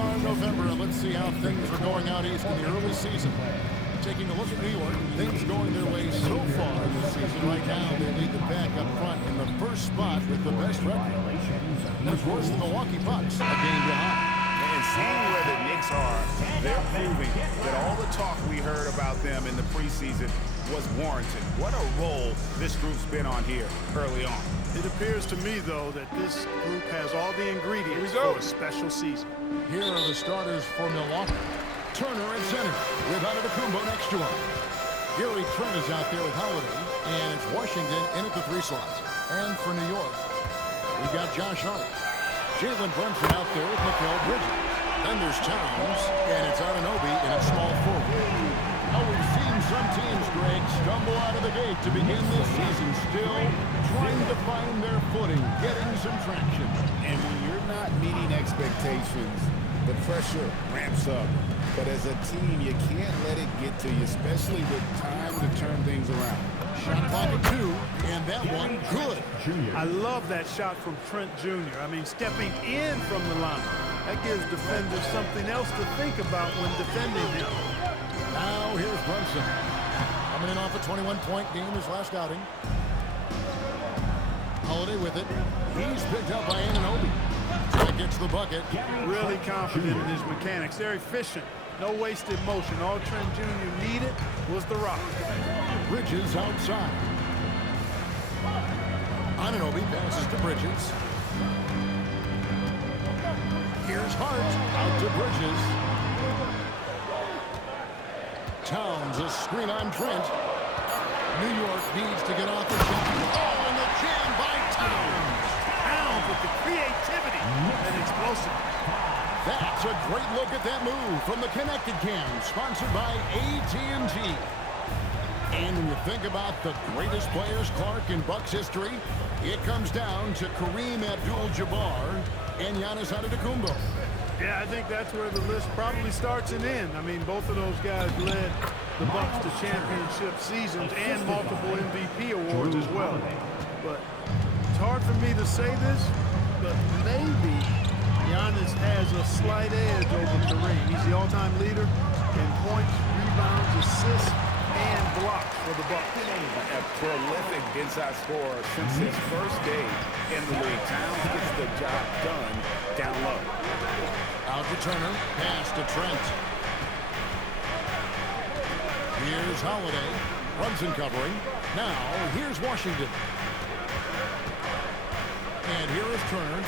are in November, and let's see how things are going out east in the early season. Taking a look at New York, things going their way so far this season. Right now, they lead the pack up front in the first spot with the best record. And of course, the Milwaukee Bucks, a game behind. And seeing where the Knicks are, they're proving that all the talk we heard about them in the preseason was warranted. What a role this group's been on here early on. It appears to me, though, that this group has all the ingredients for a special season. Here are the starters for Milwaukee. Turner at center with Antetokounmpo next to him. Gary Trent is out there with Holiday, and it's Washington in at the 3 slots. And for New York, we've got Josh Hart. Jalen Brunson out there with Mikal Bridges. Then there's Towns, and it's Anunoby in a small forward. Now we've seen some teams, Greg, stumble out of the gate to begin this season, still trying to find their footing, getting some traction. And when you're not meeting expectations, the pressure ramps up. But as a team, you can't let it get to you, especially with time to turn things around. Shot clock at 2, and that one good. I love that shot from Trent Jr. I mean, stepping in from the line. That gives defenders something else to think about when defending him. Now here's Brunson. Coming in off a 21-point game his last outing. Holiday with it. He's picked up by Anunoby. Trent gets the bucket. Really confident in his mechanics. They're efficient. No wasted motion. All Trent Jr. needed was the rock. Bridges outside. Anunoby passes to Bridges. Here's Hart out to Bridges. Towns, a screen on Trent. New York needs to get off the shot. Oh, and the jam by Towns. Towns with the creativity and explosiveness. That's a great look at that move from the Connected Cam, sponsored by AT&T. And when you think about the greatest players, Clark, in Bucks history, it comes down to Kareem Abdul-Jabbar and Giannis Antetokounmpo. Yeah, I think that's where the list probably starts and ends. I mean, both of those guys led the Bucks to championship seasons and multiple MVP awards as well. But it's hard for me to say this, but maybe Giannis has a slight edge over Kareem. He's the all-time leader in points, rebounds, assists, and blocks for the Bucks. A prolific inside scorer since his first day in the league. Towns gets the job done down low. Out to Turner, pass to Trent. Here's Holiday. Brunson covering. Now, here's Washington. And here is Turner.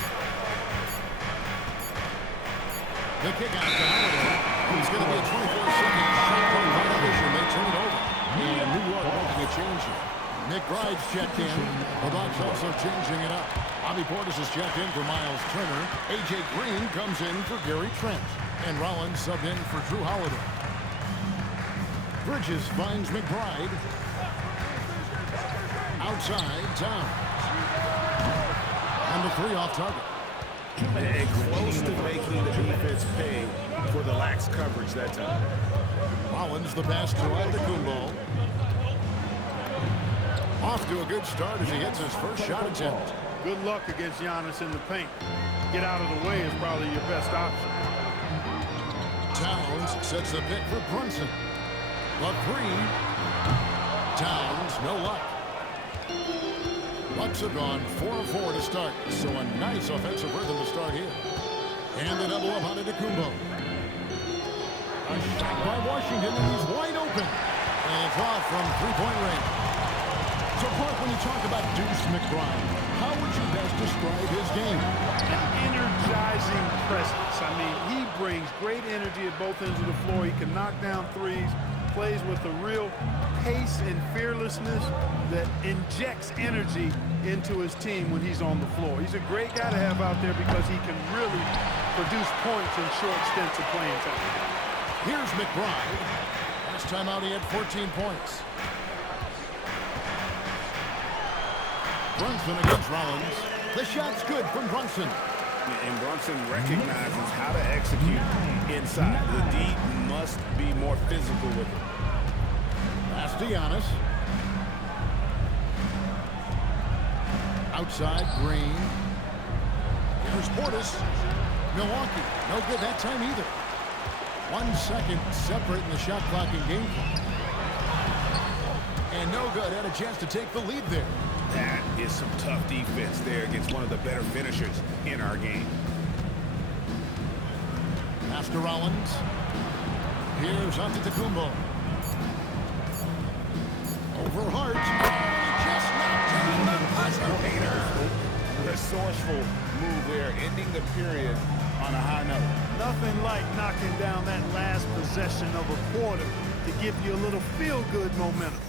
The kick out to Holiday. It's going to be a 24-second shot clock violation. They turn it over. And New York making a change here. McBride's checked in. The Bucks also changing it up. Bobby Portis is checked in for Miles Turner. A.J. Green comes in for Gary Trent. And Rollins subbed in for Drew Holiday. Bridges finds McBride. Outside, Towns. And the 3 off target. And close to making the defense pay for the lax coverage that time. Rollins the pass to Antetokounmpo. Off to a good start as he hits his first shot attempt. Good luck against Giannis in the paint. Get out of the way is probably your best option. Towns sets the pick for Brunson. The 3. Towns, no luck. Bucks have gone 4-4 to start, so a nice offensive rhythm to start here. And the double up on Antetokounmpo. A shot by Washington, and he's wide open. And it's off from 3-point range. So, Clark, when you talk about Deuce McBride, how would you best describe his game? An energizing presence. I mean, he brings great energy at both ends of the floor. He can knock down threes, plays with a real pace and fearlessness that injects energy into his team when he's on the floor. He's a great guy to have out there because he can really produce points in short stints of playing time. Here's McBride. Last time out, he had 14 points. Brunson against Rollins. The shot's good from Brunson. And Brunson recognizes how to execute inside. The D must be more physical with it. Pass to Giannis. Outside, Green. Here's Portis. Milwaukee, no good that time either. 1 second separating the shot clock and game clock. And no good. Had a chance to take the lead there. That is some tough defense there against one of the better finishers in our game. Pass to Rollins. Here's Antetokounmpo. Over Hart. Just knocked in the buzzer beater. Resourceful move there, ending the period on a high note. Nothing like knocking down that last possession of a quarter to give you a little feel-good momentum.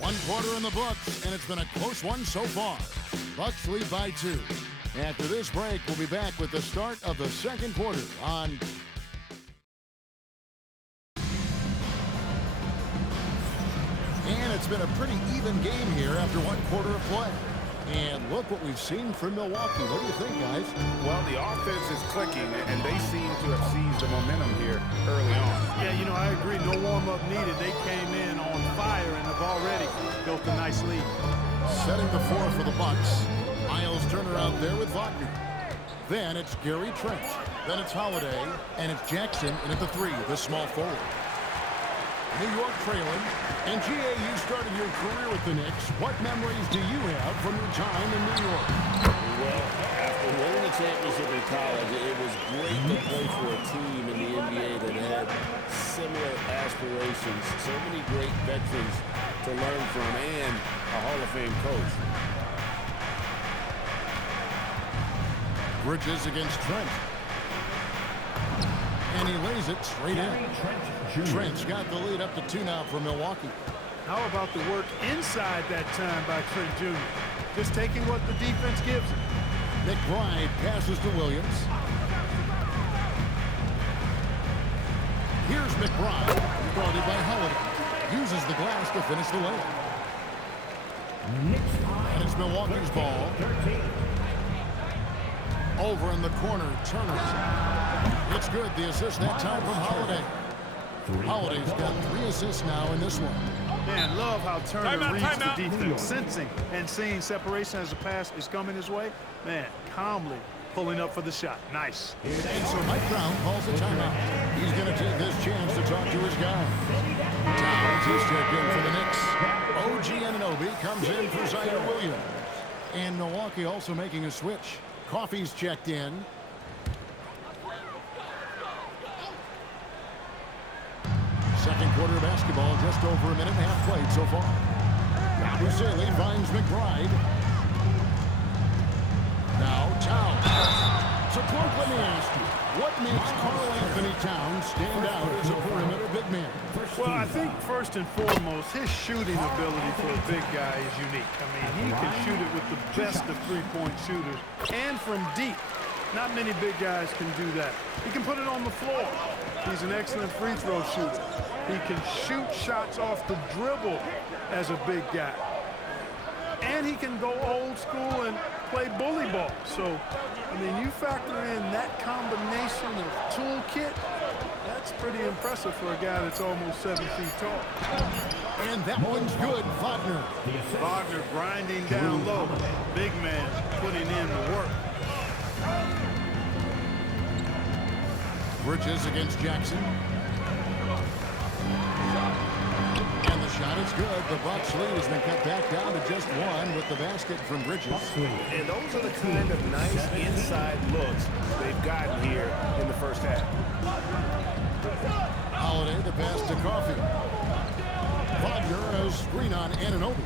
1 quarter in the books, and it's been a close one so far. Bucks lead by 2. After this break, we'll be back with the start of the second quarter on... And it's been a pretty even game here after 1 quarter of play. And look what we've seen from Milwaukee. What do you think, guys? Well, the offense is clicking, and they seem to have seized the momentum here early on. Yeah, you know, I agree. No warm-up needed. They came in on fire and have already built a nice lead. Setting the floor for the Bucks. Miles Turner out there with Wagner. Then it's Gary Trent. Then it's Holiday. And it's Jackson in at the 3, the small forward. New York trailing. And G.A., you started your career with the Knicks. What memories do you have from your time in New York? Well, after winning the championship in college, it was great to play for a team in the NBA that had similar aspirations, so many great veterans to learn from, and a Hall of Fame coach. Bridges against Trent. And he lays it straight in. Trent's got the lead up to 2 now for Milwaukee. How about the work inside that time by Trent Jr.? Just taking what the defense gives him. McBride passes to Williams. Here's McBride, guarded by Holiday. Uses the glass to finish the layup. And it's Milwaukee's ball. Over in the corner, Turner. It's good, the assist that time from Holiday. Holiday's got 3 assists now in this one. Man, love how Turner reads the defense, sensing and seeing separation as the pass is coming his way. Man, calmly pulling up for the shot. Nice. And so Mike Brown calls a timeout. He's going to take this chance to talk to his guy. Towns is checked in for the Knicks. OG Anunoby comes in for Zaire Williams. And Milwaukee also making a switch. Coffey's checked in. Second quarter of basketball, just over a minute and a half played so far. Buscemi finds McBride. Now Towns. So Clark, let me ask you, what makes Karl-Anthony Towns stand out as a perimeter big man? Well, I think first and foremost, his shooting ability for a big guy is unique. I mean, he can shoot it with the best of three-point shooters and from deep. Not many big guys can do that. He can put it on the floor. He's an excellent free throw shooter. He can shoot shots off the dribble as a big guy. And he can go old school and play bully ball. So, I mean, you factor in that combination of toolkit, that's pretty impressive for a guy that's almost 7 feet tall. And that one's good, Wagner. Wagner grinding down low. Big man putting in the work. Bridges against Jackson. And the shot is good. The Bucks lead has been cut back down to just 1 with the basket from Bridges. And those are the kind of nice inside looks they've gotten here in the first half. Holiday, the pass to Coffey. Wagner, a screen on Anunoby.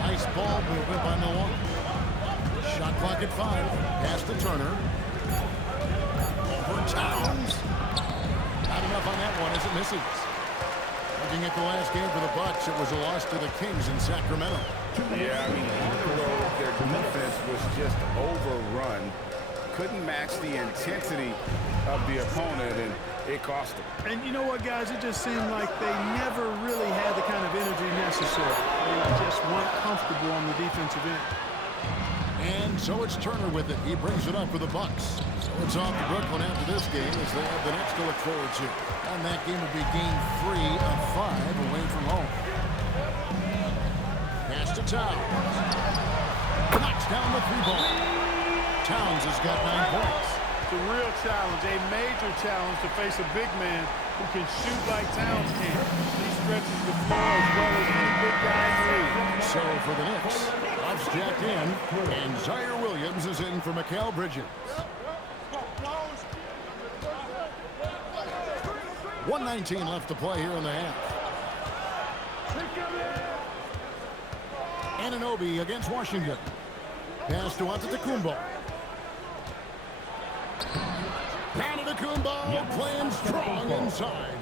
Nice ball movement by Milwaukee. Shot clock at 5. Pass to Turner. Over Towns. Not enough on that one as it misses. Looking at the last game for the Bucks, it was a loss to the Kings in Sacramento. Yeah, I mean, even though their defense was just overrun, couldn't match the intensity of the opponent, and it cost them. And you know what, guys? It just seemed like they never really had the kind of energy necessary. They just weren't comfortable on the defensive end. And so it's Turner with it. He brings it up for the Bucks. So it's off to Brooklyn after this game as they have the next to look forward to. And that game will be game 3 of 5 away from home. Pass to Towns. Knocks down the 3-ball. Towns has got 9 points. It's a real challenge, a major challenge to face a big man who can shoot like Towns can. He stretches the floor as well as any big guy in the league. So for the Knicks, Buffs jacked in, and Zaire Williams is in for Mikal Bridges. 1:19 left to play here in the half. Anunoby against Washington. Pass to Antetokounmpo. Antetokounmpo playing strong inside.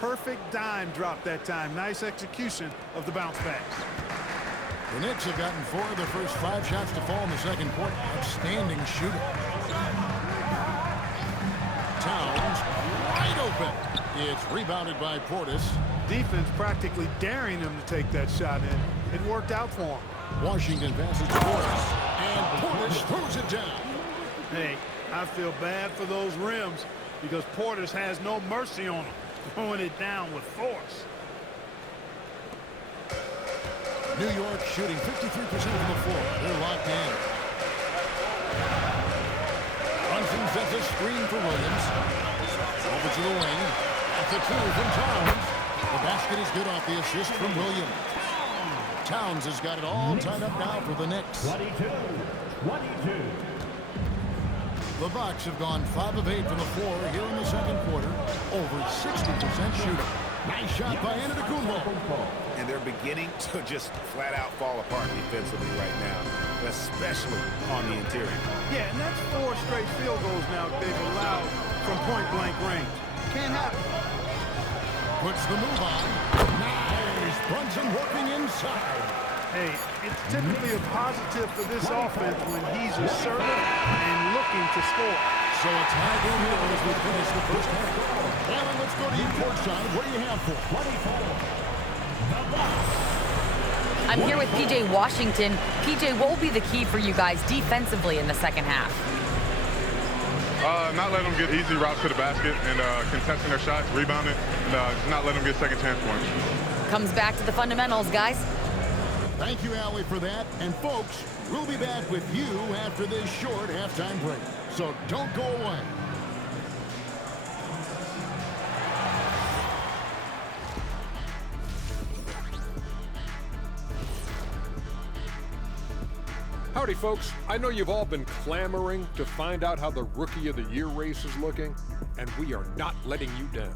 Perfect dime drop that time. Nice execution of the bounce backs. The Knicks have gotten 4 of their first 5 shots to fall in the second quarter. Outstanding shooting. Towns wide open. It's rebounded by Portis. Defense practically daring him to take that shot in. It worked out for him. Washington passes to Portis, and Portis throws it down. Hey, I feel bad for those rims because Portis has no mercy on them, throwing it down with force. New York shooting 53% from the floor. They're locked in. Brunson sets a screen for Williams. Over to the wing. That's a 2 from Towns. The basket is good off the assist from Williams. Towns has got it all tied up now for the Knicks. 22. The Bucks have gone 5 of 8 from the floor here in the second quarter. Over 60% shooting. Nice shot by Antetokounmpo. And they're beginning to just flat out fall apart defensively right now, especially on the interior. Yeah, and that's 4 straight field goals now they've allowed from point-blank range. Can't happen. Puts the move on. Nice. Brunson working inside. Hey, it's typically a positive for this offense when he's assertive and looking to score. So it's high game here as we finish the first half. Alan, let's go to you courtside. What do you have for? I'm here with P.J. Washington. P.J., what will be the key for you guys defensively in the second half? Not letting them get easy routes to the basket and contesting their shots, rebounding, and just not letting them get second chance points. Comes back to the fundamentals, guys. Thank you, Allie, for that. And folks, we'll be back with you after this short halftime break. So don't go away. Howdy, folks. I know you've all been clamoring to find out how the Rookie of the Year race is looking, and we are not letting you down.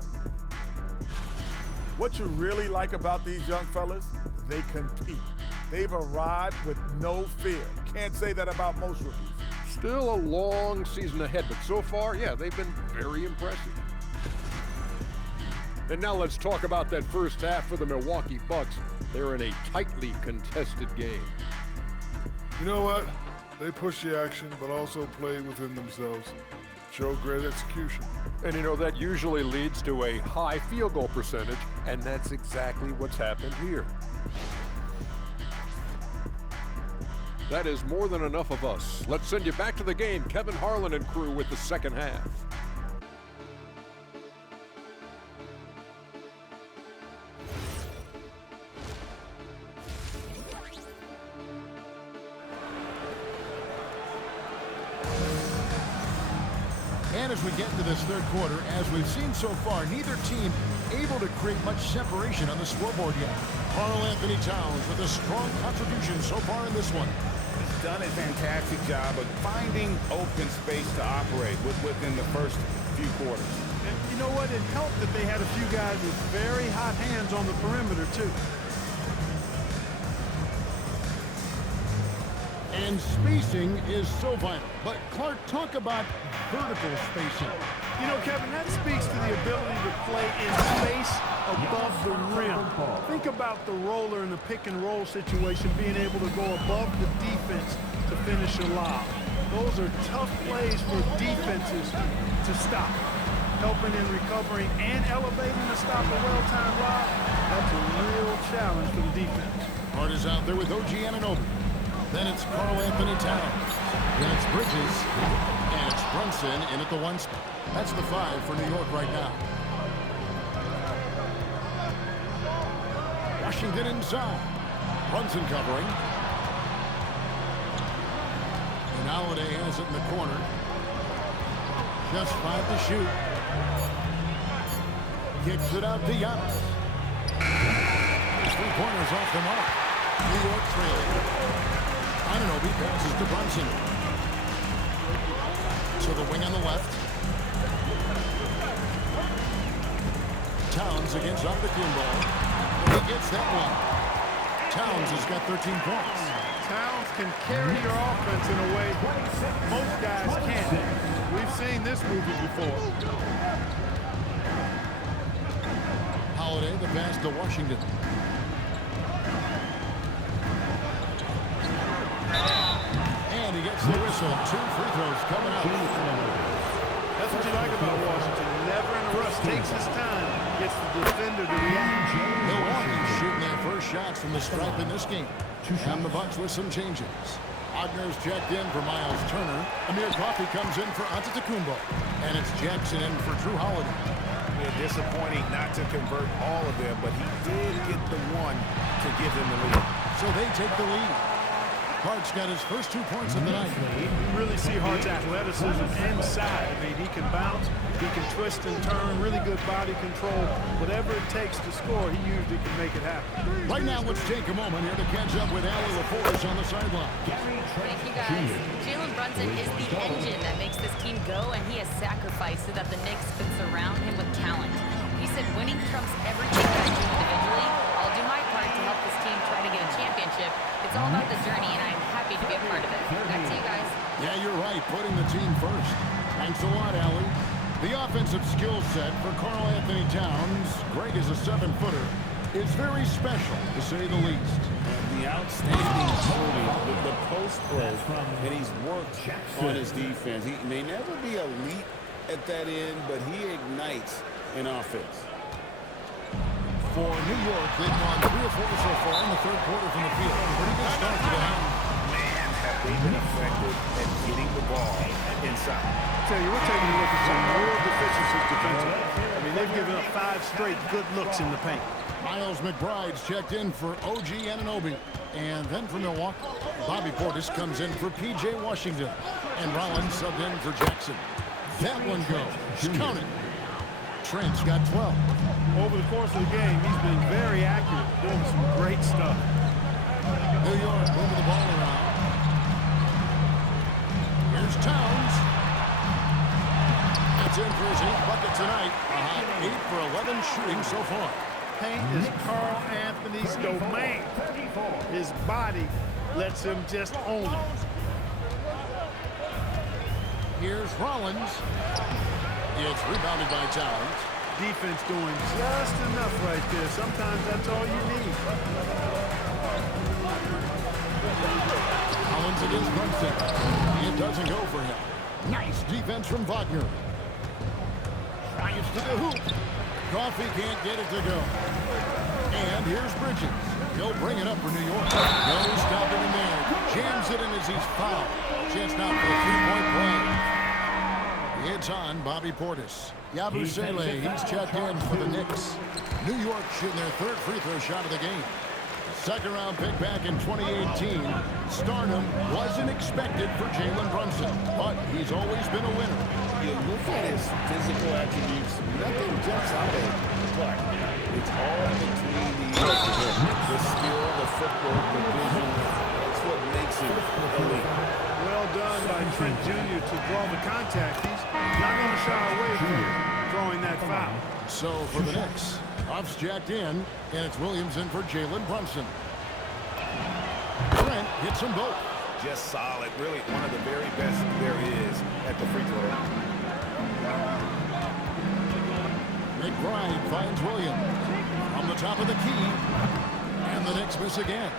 What you really like about these young fellas, they compete. They've arrived with no fear. Can't say that about most rookies. Still a long season ahead, but so far, yeah, they've been very impressive. And now let's talk about that first half for the Milwaukee Bucks. They're in a tightly contested game. You know what? They pushed the action, but also played within themselves. Showed great execution. And you know, that usually leads to a high field goal percentage, and that's exactly what's happened here. That is more than enough of us. Let's send you back to the game. Kevin Harlan and crew with the second half. And as we get into this third quarter, as we've seen so far, neither team able to create much separation on the scoreboard yet. Karl-Anthony Towns with a strong contribution so far in this one. He's done a fantastic job of finding open space to operate within the first few quarters. And you know what? It helped that they had a few guys with very hot hands on the perimeter, too. And spacing is so vital. But Clark, talk about vertical spacing. You know, Kevin, that speaks to the ability to play in space above the rim. Think about the roller in the pick and roll situation being able to go above the defense to finish a lob. Those are tough plays for defenses to stop. Helping in recovering and elevating to stop a well-timed lob, that's a real challenge for the defense. Hart is out there with OG Anunoby. Then it's Karl-Anthony Towns. Then it's Bridges. And it's Brunson in at the 1 spot. That's the 5 for New York right now. Washington inside. Brunson covering. And Holiday has it in the corner. Just 5 to shoot. Kicks it out to Giannis. His 3-pointers off the mark. New York trailing. Anunoby passes to Brunson. To the wing on the left. Towns against Antetokounmpo. He gets that one. Towns has got 13 points. Towns can carry your offense in a way most guys can't. We've seen this movie before. Holiday, the pass to Washington. And he gets the whistle. 2 free throws coming up. That's what you like about Washington. Never in a rush. Takes his time. Gets the defender to react. Milwaukee shooting their first shots from the stripe in this game. And the Bucks with some changes. Wagner's checked in for Miles Turner. Amir Coffey comes in for Antetokounmpo. And it's Jackson in for Drew Holiday. Yeah, disappointing not to convert all of them, but he did get the one to give them the lead. So they take the lead. Hart's got his first 2 points of the night. You really see Hart's athleticism inside. I mean, he can bounce, he can twist and turn, really good body control. Whatever it takes to score, he usually can make it happen. Right now, let's take a moment here to catch up with Allie LaForce on the sideline. Thank you, guys. Jalen Brunson is the engine that makes this team go, and he has sacrificed so that the Knicks can surround him with talent. He said winning trumps everything that I do individually. I'll do my part to help this team try to get a championship. It's all about the journey, and I'm happy to be a part of it. Back to you guys. Yeah, you're right, putting the team first. Thanks a lot, Allie. The offensive skill set for Karl Anthony Towns, Greg is a 7-footer, is very special, to say the least. The outstanding shooting, the post play, and he's worked on his defense. He may never be elite at that end, but he ignites an offense. For New York, they've gone 3 or 4 so far in the third quarter from the field. Pretty good start to the half. Man, have they been effective at getting the ball inside. I tell you, we're taking a look at some real deficiencies defensively. I mean, they've given up 5 straight good looks in the paint. Miles McBride's checked in for OG Anunoby. And then for Milwaukee, Bobby Portis comes in for P.J. Washington. And Rollins subbed in for Jackson. That one goes. Count it. Trent's got 12. Over the course of the game, he's been very accurate, doing some great stuff. New York moving the ball around. Here's Towns. That's in for his 8th bucket tonight. 8 for 11 shooting so far. Paint is Karl Anthony's domain. His body lets him just own it. Here's Rollins. It's rebounded by Towns. Defense doing just enough right there. Sometimes that's all you need. Rollins against Brunson. It doesn't go for him. Nice defense from Wagner. Drives to the hoop. Coffey can't get it to go. And here's Bridges. He'll bring it up for New York. No stopping him there. Jams it in as he's fouled. Chance now for a 3-point play. It's on Bobby Portis. Yabusele, he's checked in for the Knicks. New York shooting their 3rd free throw shot of the game. Second-round pick back in 2018. Stardom wasn't expected for Jalen Brunson, but he's always been a winner. You look at his physical attributes, nothing jumps out at him, but it's all between the skill, the footwork, the vision. That's what makes him elite. Well done by Trent Jr. to draw the contact. He's not going to shy away from drawing that foul. So for the Knicks, Huff's jacked in, and it's Williams in for Jalen Brunson. Trent hits them both. Just solid. Really one of the very best there is at the free throw line. McBride finds Williams from the top of the key, and the Knicks miss again.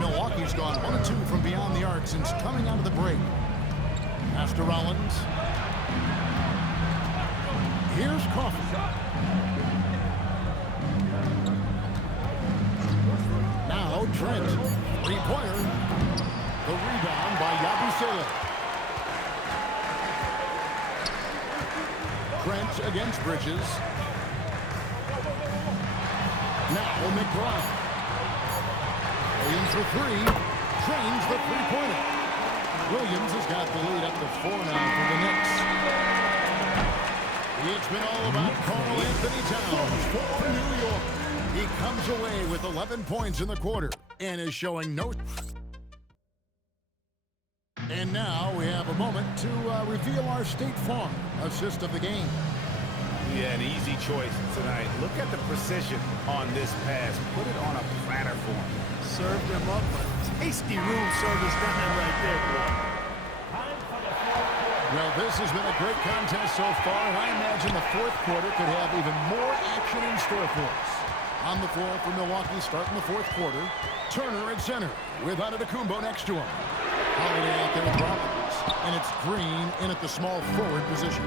Milwaukee's gone 1 of 2 from beyond the arc since coming out of the break. Pass to Rollins. Here's Coffey. Now Trent. 3-pointer. The rebound by Yabusele. Trent against Bridges. Now McBride. Williams for 3. Trains the 3-pointer. Williams has got the lead up to 4 now for the Knicks. It's been all about Karl Anthony Towns for New York. He comes away with 11 points in the quarter and is showing no... And now we have a moment to reveal our State Farm assist of the game. Yeah, an easy choice tonight. Look at the precision on this pass. Put it on a platter for him. Served them up a tasty room service down right there, boy. Well, this has been a great contest so far, and I imagine the fourth quarter could have even more action in store for us. On the floor for Milwaukee starting the fourth quarter, Turner at center with Antetokounmpo next to him. Holiday out there with Rollins, and it's Green in at the small forward position.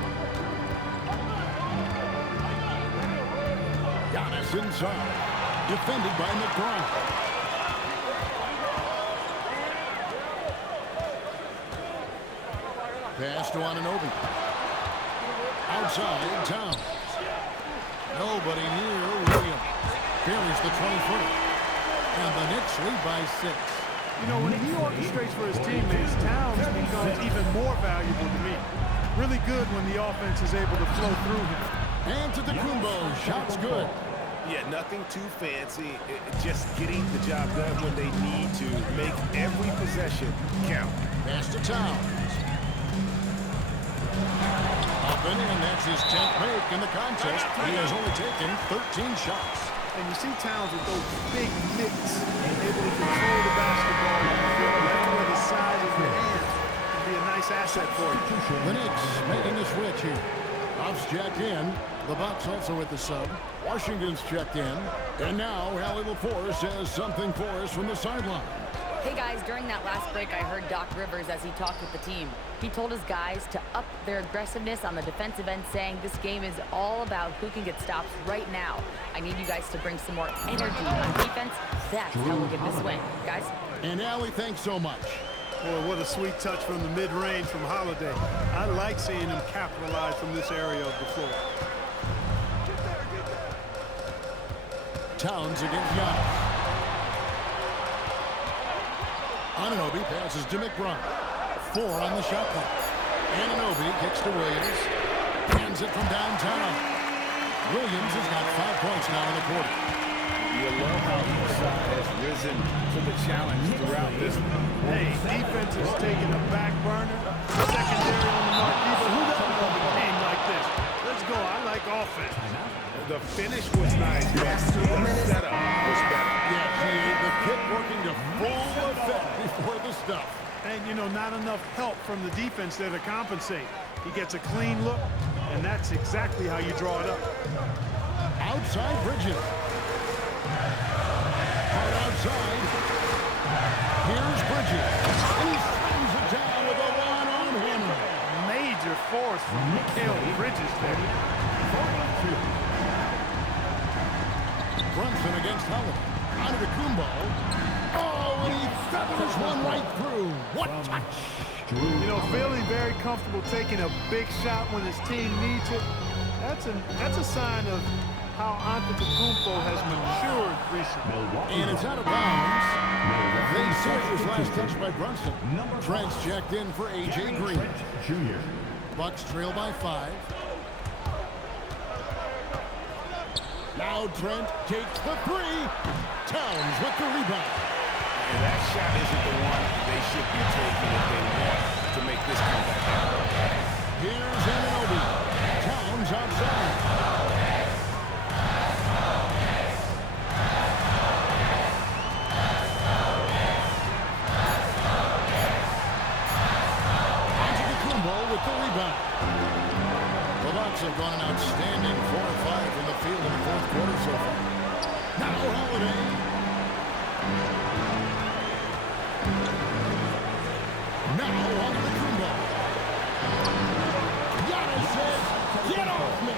Giannis inside, defended by McBride. Pass to Anunoby. Outside, Towns. Nobody near Williams. Buries the 20-footer. And the Knicks lead by 6. You know, when he orchestrates for his teammates, Towns becomes even more valuable to me. Really good when the offense is able to flow through him. Antetokounmpo, shot's good. Yeah, nothing too fancy. Just getting the job done when they need to. Make every possession count. Pass to Towns. Up and in, that's his 10th make in the contest. He has only taken 13 shots. And you see Towns with those big mitts, able to control the basketball. That's where the size of your hands can be a nice asset for you. The Knicks making a switch here. Bucks checked in. The Bucks also with the sub. Washington's checked in. And now Allie LaForce has something for us from the sideline. Hey guys, during that last break, I heard Doc Rivers as he talked with the team. He told his guys to up their aggressiveness on the defensive end, saying this game is all about who can get stops right now. I need you guys to bring some more energy on defense. That's how we'll get this win. Guys? And Allie, thanks so much. Boy, what a sweet touch from the mid-range from Holiday. I like seeing him capitalize from this area of the floor. Towns against Giannis. Anunoby passes to McBride. 4 on the shot clock. Anunoby kicks to Williams. Hands it from downtown. Williams has got 5 points now in the quarter. You love how each side has risen to the challenge throughout this one. Hey, defense is taking a back burner. Secondary on the marquee, but who doesn't love a game like this? Let's go. I like offense. The finish was nice, but the setup was better. Yeah, the kick working to full effect before the stuff. And, you know, not enough help from the defense there to compensate. He gets a clean look, and that's exactly how you draw it up. Outside Bridges. Hard outside. Here's Bridges. And he slams it down with a one-on hammer. Major force from Mikal Bridges there. Brunson against Holiday. Antetokounmpo. Oh, and he feathers one right through. What touch. You know, feeling very comfortable taking a big shot when his team needs it. That's a sign of how Antetokounmpo has matured recently. And it's out of bounds. They say it was last touched by Brunson. Trent's checked in for A.J. Green. Bucks trail by 5. Now Trent takes the 3. Towns with the rebound. And that shot isn't the one they should be taking if they want to make this comeback happen. Here's Anunoby. Towns outside. Antetokounmpo with the rebound. The Bucks have gone an outstanding 4 or 5 from the field in the fourth quarter so far. Now Holiday. Now Antetokounmpo. Giannis says, get off me.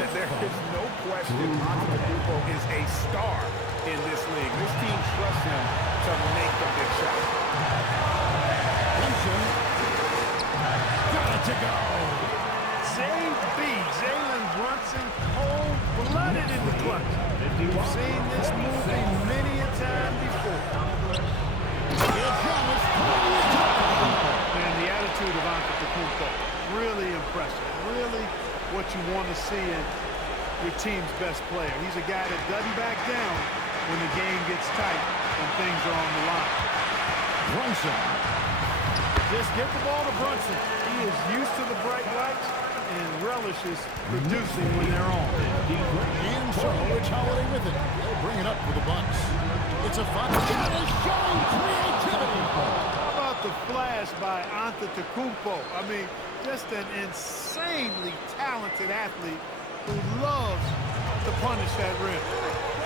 There is no question Antetokounmpo is a star in this league. This team trusts him to make the big shot. Brunson. Got it to go. Jalen Brunson, cold-blooded in the clutch. We've seen this movie many a time before. It's Giannis pulling the top. attitude of Antetokounmpo. Really impressive. Really what you want to see in your team's best player. He's a guy that doesn't back down when the game gets tight and things are on the line. Brunson. Just get the ball to Brunson. He is used to the bright lights and relishes producing when they're on. And so it's Holiday with it. They'll bring it up for the Bucks. It's a fun shot. Is showing creativity. How about the flash by Antetokounmpo? I mean, just an insanely talented athlete who loves to punish that rim.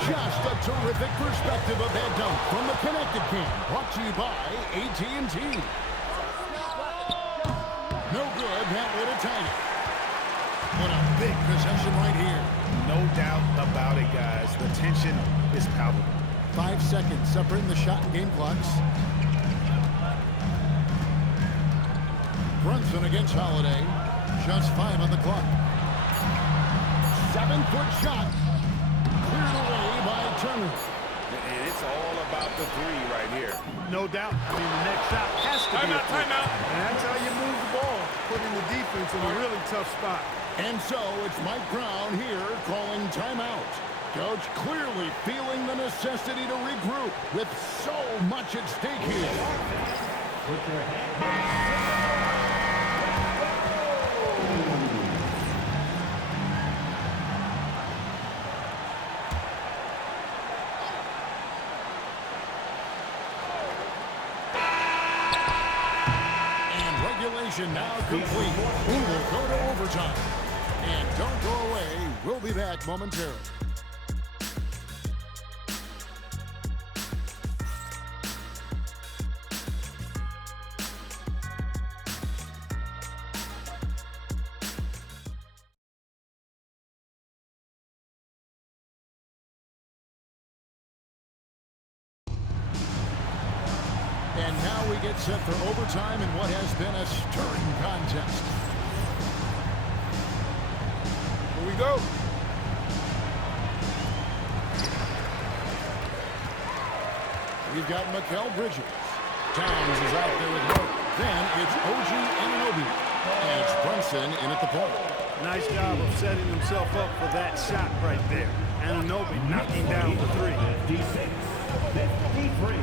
Just a terrific perspective of that dunk from the Connected Cam. Brought to you by AT&T. No good. That would have tied it. What a big possession right here. No doubt about it, guys. The tension is palpable. 5 seconds separating the shot and game clocks. Brunson against Holiday. Just 5 on the clock. 7-foot shot. Cleared away by Turner. And it's all about the three right here. No doubt. I mean, the next shot has to be a three. Timeout. And that's how you move the ball, putting the defense in a really tough spot. And so it's Mike Brown here calling timeout. Coach clearly feeling the necessity to regroup with so much at stake here. And regulation now complete. We will go to overtime. And don't go away. We'll be back momentarily. And now we get set for overtime in what has been a stirring contest. Here we go. We've got Mikal Bridges. Towns is out there with Mark. Then it's OG Anunoby. And it's Brunson in at the point. Nice job of setting himself up for that shot right there. Anunoby knocking down the three. 53.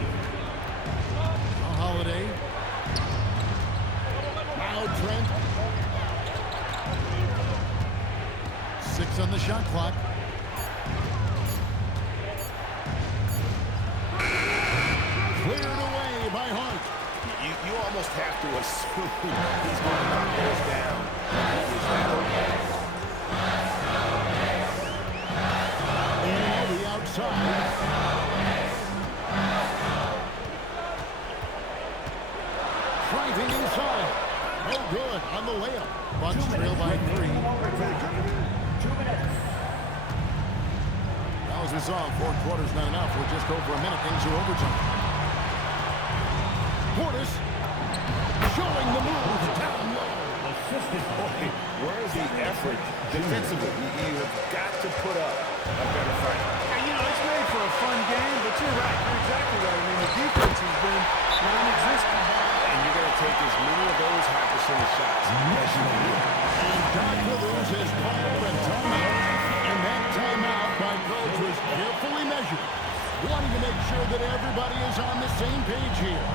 Holiday. Now Trent. 6 on the shot clock. Cleared away by Hart. You almost have to assume he's going to knock those down. Anunoby outside. Driving inside. No good on the layup. Bucks trail by 3. Now as we saw, 4 quarters not enough. We're just over a minute into overtime. Portis showing the move down low. Boy, where's the effort defensively? You have got to put up a better fight. You know, it's made for a fun game, but you're right. You're exactly right. I mean, the defense has been non-existent. And you're going to take as many of those high percentage shots as you can. And Doc Rivers has called a timeout. And that timeout by Coach was carefully measured, wanting to make sure that everybody is on the same page here.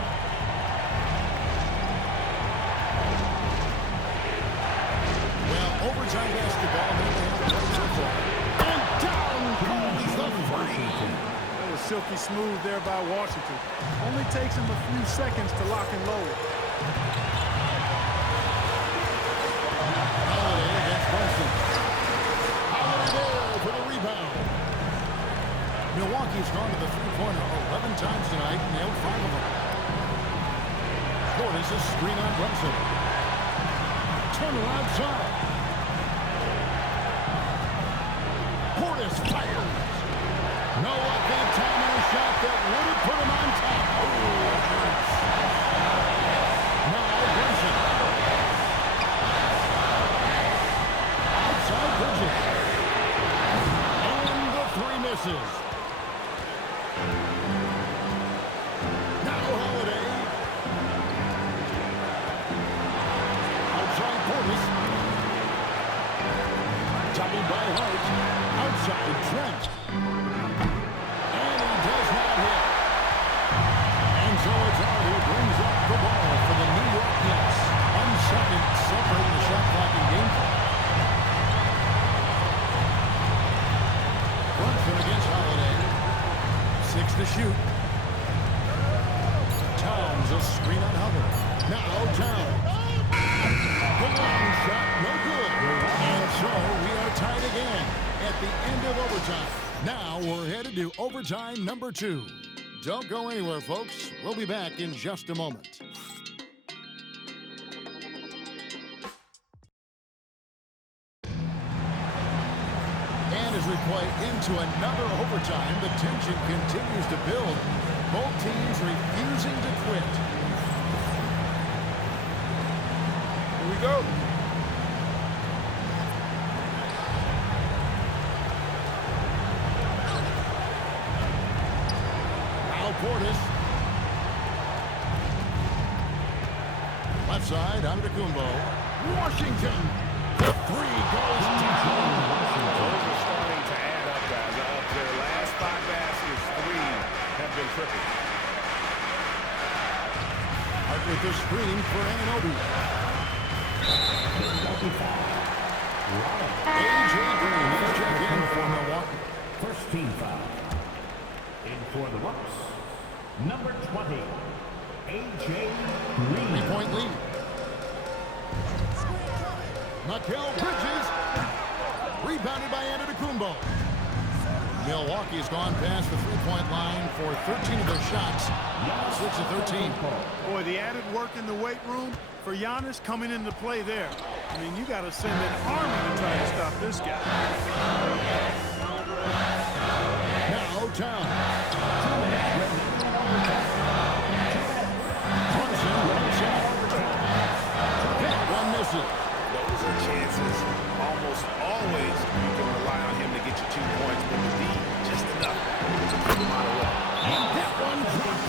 Well, overtime basketball, and down goes the Washington. That was silky smooth there by Washington. Only takes him a few seconds to lock and load. Holiday against Brunson. Holiday there for the rebound. Milwaukee's gone to the three-pointer 11 times tonight and nailed 5 of them. Portis a screen on Brunson. Turner outside. Portis fires. No offensive time in a shot that would have put him on top. Now Brunson. Outside Bridges. And the 3 misses. Now Holiday. attempt. And he does not hit. And so it's out who brings up the ball for the New York Knicks. 1 second separating the shot clock and game clock. Brunson against Holiday. 6 to shoot. Towns a screen on Hubbard. Now Towns. The long shot, no good. And so we are tied again at the end of overtime. Now we're headed to overtime number 2. Don't go anywhere, folks. We'll be back in just a moment. And as we play into another overtime, the tension continues to build. Both teams refusing to quit. Here we go. Al Portis. Left side, Antetokounmpo. Washington. The 3 goes down. Those are starting to add up, guys. Of their last 5 baskets, 3 have been triple. Out with the screen for Anunoby. A.J. Green will check in for Milwaukee. First team foul. In for the Bucks, number 20, A.J. Green. 3-point lead. Mikal Bridges. Rebounded by Antetokounmpo. Milwaukee's gone past the 3-point line for 13 of their shots. 6 of 13. Boy, the added work in the weight room for Giannis coming into play there. I mean, you got to send an army to try to stop this guy. Now Towns. Brunson runs out. That one misses. Those are chances. Almost always you can rely on him to get you 2 points, but the D just enough to keep him out of luck. And that one dropped.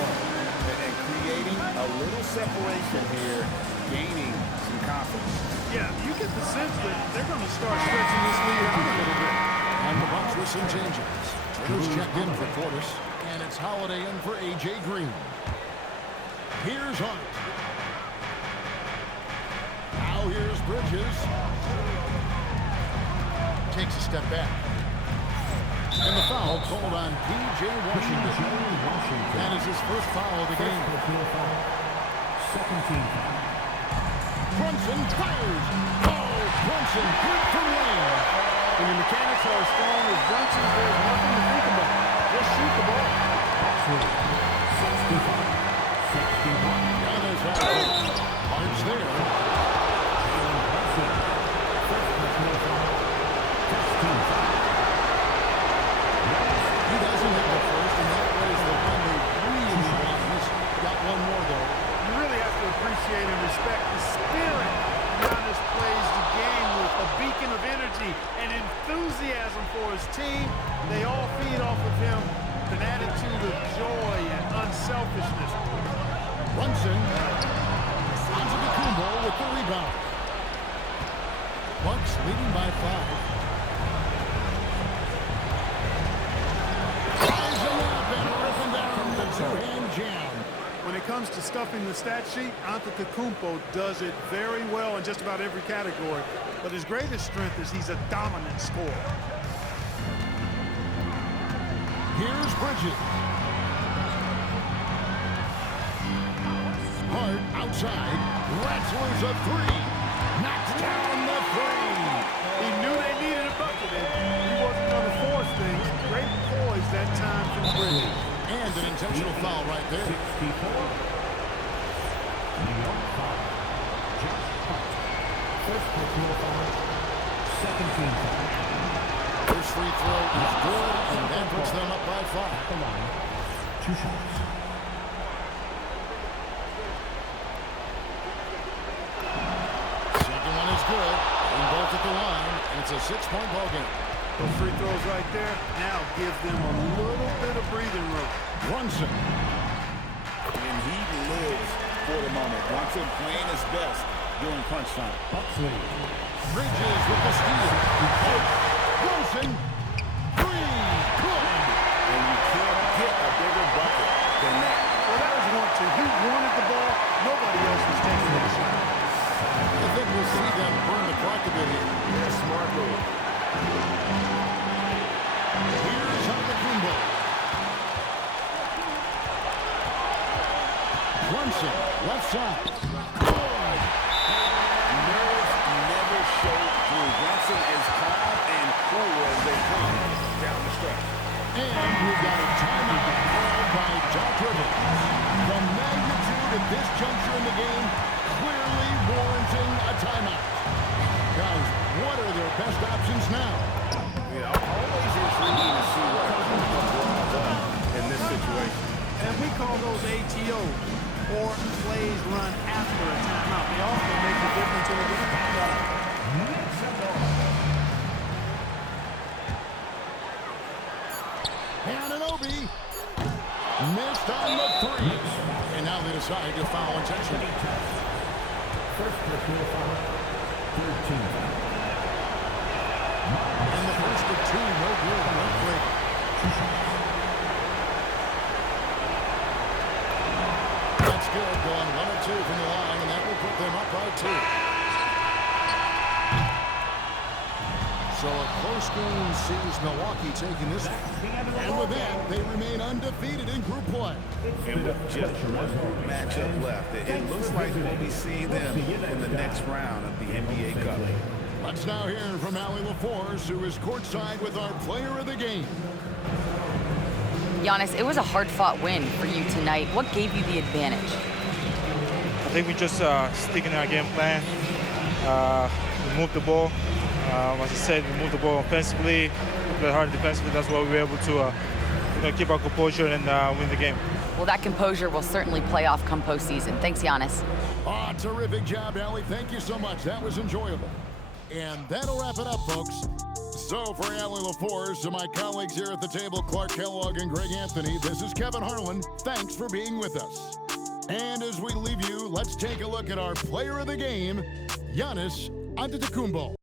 And creating a little separation here, gaining some confidence. Yeah, you get the sense that they're going to start stretching this lead out a little bit. And the Bucks with some changes. Turner's checked in for Portis. And it's Holiday in for A.J. Green. Here's Hart. Now here's Bridges. Takes a step back. And the foul called on P.J. Washington. That is his first foul of the game. Second team foul. Brunson fires. Oh, Brunson good from Lane. When your mechanics are as strong as Brunson's, there's nothing to think about. Just shoot the ball. 65-61. Giannis out. Hart's there. He doesn't hit the first, and that was the one they really want. He's got one more, though. You really have to appreciate and respect the spirit Giannis plays the game with, a beacon of energy and enthusiasm for his team. They all feed off of him, an attitude of joy and unselfishness. Brunson. Antetokounmpo with the rebound. Bucks leading by 5. Two-hand jam. When it comes to stuffing the stat sheet, Antetokounmpo does it very well in just about every category. But his greatest strength is he's a dominant scorer. Here's Bridges. Hart outside. Rattler's a 3. Knocks down the 3. He knew they needed a bucket, and he wasn't going to force things. Great poise that time from Bridges. And an intentional foul right there. 64. New York foul. Josh Hart. First personal foul. Second team foul. First free throw is good, and that puts them up by 5. At the line. 2 shots. Second one is good. And both at the line, and it's a 6-point ball game. Those free throws right there now give them a little bit of breathing room. Brunson. And he lives for the moment. Brunson playing his best during crunch time. Bucks lead. Bridges with the steal. Brunson. 3. Good. And you can't get a bigger bucket than that. Well, that was one, two. He wanted the ball. Nobody else was taking that shot. I think we'll see them burn the clock a bit here. Yeah, smart move. Here's Antetokounmpo. Brunson, left side. Good. Nerves never show through. Brunson is calm and cool as they come down the stretch. And we've got a timeout called by Doc Rivers. The magnitude at this juncture in the game clearly warranting a timeout. Guys, what are their best options now? Yeah, always intriguing to see what comes up in this situation. And we call those ATOs, or plays run after a timeout. They also make a difference in the game. Anunoby missed on the three. And now they decide to foul intentionally. First personal foul, 13. And the first of two, no good, no break. That's good, going 1 or 2 from the line, and that will put them up by 2. So a close game sees Milwaukee taking this one. And with that, they remain undefeated in group play. And with just one matchup left, it looks like we'll be seeing them in the next round of the NBA Cup. Let's now hear from Allie LaForce, who is courtside with our player of the game. Giannis, it was a hard-fought win for you tonight. What gave you the advantage? I think we just stick in our game plan. We moved the ball. As I said, we moved the ball offensively. We played hard defensively. That's why we were able to keep our composure and win the game. Well, that composure will certainly play off come postseason. Thanks, Giannis. Oh, terrific job, Allie. Thank you so much. That was enjoyable. And that'll wrap it up, folks. So for Allie LaForce and my colleagues here at the table, Clark Kellogg and Greg Anthony, this is Kevin Harlan. Thanks for being with us. And as we leave you, let's take a look at our player of the game, Giannis Antetokounmpo.